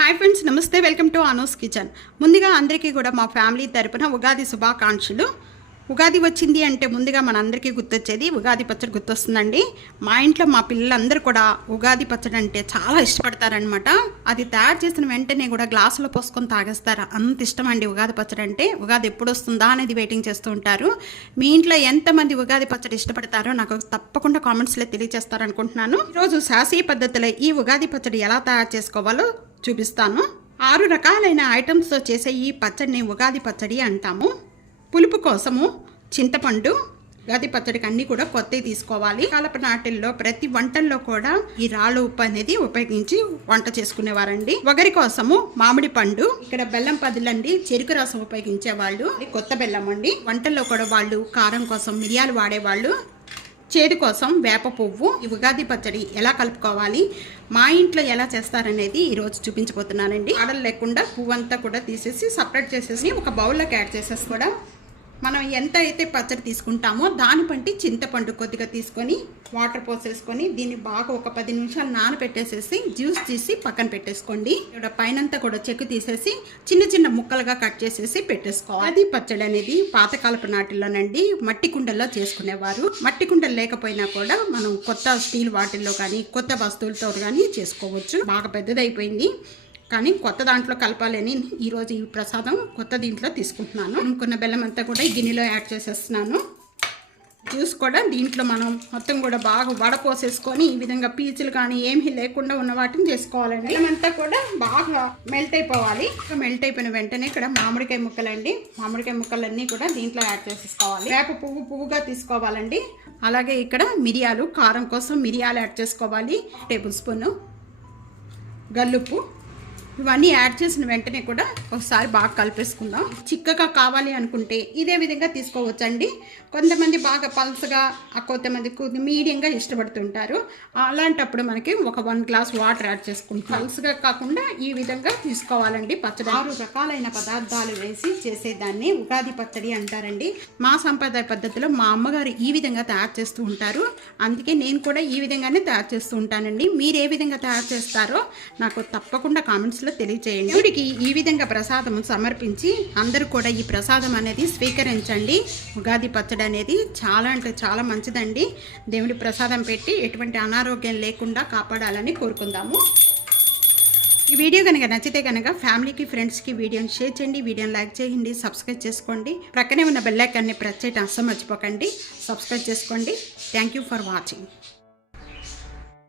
Hi friends, నమస్తే. Welcome to Anu's kitchen. ముందుగా అందరికీ కూడా మా ఫ్యామిలీ తరపున ఉగాది శుభాకాంక్షలు. ఉగాది వచ్చింది అంటే ముందుగా మనందరికీ గుర్తొచ్చేది ఉగాది పచ్చడి గుర్తొస్తుందండి. మా ఇంట్లో మా పిల్లలందరూ కూడా ఉగాది పచ్చడి అంటే చాలా ఇష్టపడతారనమాట. అది తయారు చేసిన వెంటనే కూడా గ్లాసులో పోసుకొని తాగేస్తారు. అంత ఇష్టం అండి ఉగాది పచ్చడి అంటే. ఉగాది ఎప్పుడు వస్తుందా అనేది వెయిటింగ్ చేస్తూ ఉంటారు. మీ ఇంట్లో ఎంతమంది ఉగాది పచ్చడి ఇష్టపడతారో నాకు తప్పకుండా కామెంట్స్లో తెలియజేస్తారనుకుంటున్నాను. ఈరోజు శాస్త్రీయ పద్ధతిలో ఈ ఉగాది పచ్చడి ఎలా తయారు చేసుకోవాలో చూపిస్తాను. 6 రకాలైన ఐటమ్స్తో చేసే ఈ పచ్చడిని ఉగాది పచ్చడి అంటాము. పులుపు కోసము చింతపండు, ఉగాది పచ్చడికి అన్నీ కూడా కొత్తవి తీసుకోవాలి. కాలపు నాటిల్లో ప్రతి వంటల్లో కూడా ఈ రాళ్ళు ఉప్పు అనేది ఉపయోగించి వంట చేసుకునేవారండి. వగరి కోసము మామిడి పండు, ఇక్కడ బెల్లం పదులండి, చెరుకు రసం ఉపయోగించేవాళ్ళు. కొత్త బెల్లం అండి. వంటల్లో కూడా వాళ్ళు కారం కోసం మిరియాలు వాడేవాళ్ళు. చేదు కోసం వేప పువ్వు. ఈ ఉగాది పచ్చడి ఎలా కలుపుకోవాలి, మా ఇంట్లో ఎలా చేస్తారనేది ఈరోజు చూపించబోతున్నానండి. ఆడలు లేకుండా పువ్వు అంతా కూడా తీసేసి సపరేట్ చేసేసి ఒక బౌల్లోకి యాడ్ చేసేసి కూడా మనం ఎంత అయితే పచ్చడి తీసుకుంటామో దాని బట్టి చింతపండు కొద్దిగా తీసుకొని వాటర్ పోసేసుకొని దీన్ని బాగా ఒక 10 నిమిషాలు నానబెట్టేసేసి జ్యూస్ తీసి పక్కన పెట్టేసుకోండి. ఇక్కడ పైనంతా కూడా చెక్కు తీసేసి చిన్న చిన్న ముక్కలుగా కట్ చేసేసి పెట్టేసుకోవాలి. అది పచ్చడి అనేది పాతకాలపు నాటిల్లోనండి మట్టి కుండల్లో చేసుకునేవారు. మట్టి కుండలు లేకపోయినా కూడా మనం కొత్త స్టీల్ వాటిల్లో కానీ కొత్త వస్తువులతో కానీ చేసుకోవచ్చు. బాగా పెద్దదైపోయింది కానీ కొత్త దాంట్లో కలపాలని ఈరోజు ఈ ప్రసాదం కొత్త దీంట్లో తీసుకుంటున్నాను. అనుకున్న బెల్లం అంతా కూడా ఈ గిన్నెలో యాడ్ చేసేస్తున్నాను. జ్యూస్ కూడా దీంట్లో మనం మొత్తం కూడా బాగా వడపోసేసుకొని ఈ విధంగా పీచులు కానీ ఏమీ లేకుండా ఉన్న వాటిని చేసుకోవాలండి. బెల్లం అంతా కూడా బాగా మెల్ట్ అయిపోవాలి. మెల్ట్ అయిపోయిన వెంటనే ఇక్కడ మామిడికాయ ముక్కలండి, మామిడికాయ ముక్కలన్నీ కూడా దీంట్లో యాడ్ చేసేసుకోవాలి. వేప పువ్వుగా తీసుకోవాలండి. అలాగే ఇక్కడ మిరియాలు, కారం కోసం మిరియాలు యాడ్ చేసుకోవాలి. 1 టేబుల్ స్పూను గల్లుప్పు. ఇవన్నీ యాడ్ చేసిన వెంటనే కూడా ఒకసారి బాగా కలిపేసుకుందాం. చిక్కగా కావాలి అనుకుంటే ఇదే విధంగా తీసుకోవచ్చండి. కొంతమంది బాగా పల్సగా, కొంతమంది మీడియంగా ఇష్టపడుతుంటారు. అలాంటప్పుడు మనకి ఒక 1 గ్లాస్ వాటర్ యాడ్ చేసుకుంటాం. పల్సగా కాకుండా ఈ విధంగా తీసుకోవాలండి. పచ్చడి 6 రకాలైన పదార్థాలు వేసి చేసేదాన్ని ఉగాది పచ్చడి అంటారండి. మా సంప్రదాయ పద్ధతిలో మా అమ్మగారు ఈ విధంగా తయారు చేస్తూ ఉంటారు. అందుకే నేను కూడా ఈ విధంగానే తయారు చేస్తూ ఉంటానండి. మీరు ఏ విధంగా తయారు చేస్తారో నాకు తప్పకుండా కామెంట్స్లో తెలియచేయండి. దేవుడికి ఈ విధంగా ప్రసాదం సమర్పించి అందరూ కూడా ఈ ప్రసాదం అనేది స్వీకరించండి. ఉగాది పచ్చడి అనేది చాలా అంటే చాలా మంచిదండి. దేవుడి ప్రసాదం పెట్టి ఎటువంటి అనారోగ్యం లేకుండా కాపాడాలని కోరుకుందాము. ఈ వీడియో కనుక నచ్చితే కనుక ఫ్యామిలీకి, ఫ్రెండ్స్కి వీడియోని షేర్ చేయండి, వీడియోని లైక్ చేయండి, సబ్స్క్రైబ్ చేసుకోండి. ప్రక్కనే ఉన్న బెల్ ఐకాన్ని ప్రెస్ చేయడం అస్సలు మర్చిపోకండి. సబ్స్క్రైబ్ చేసుకోండి. Thank you for watching.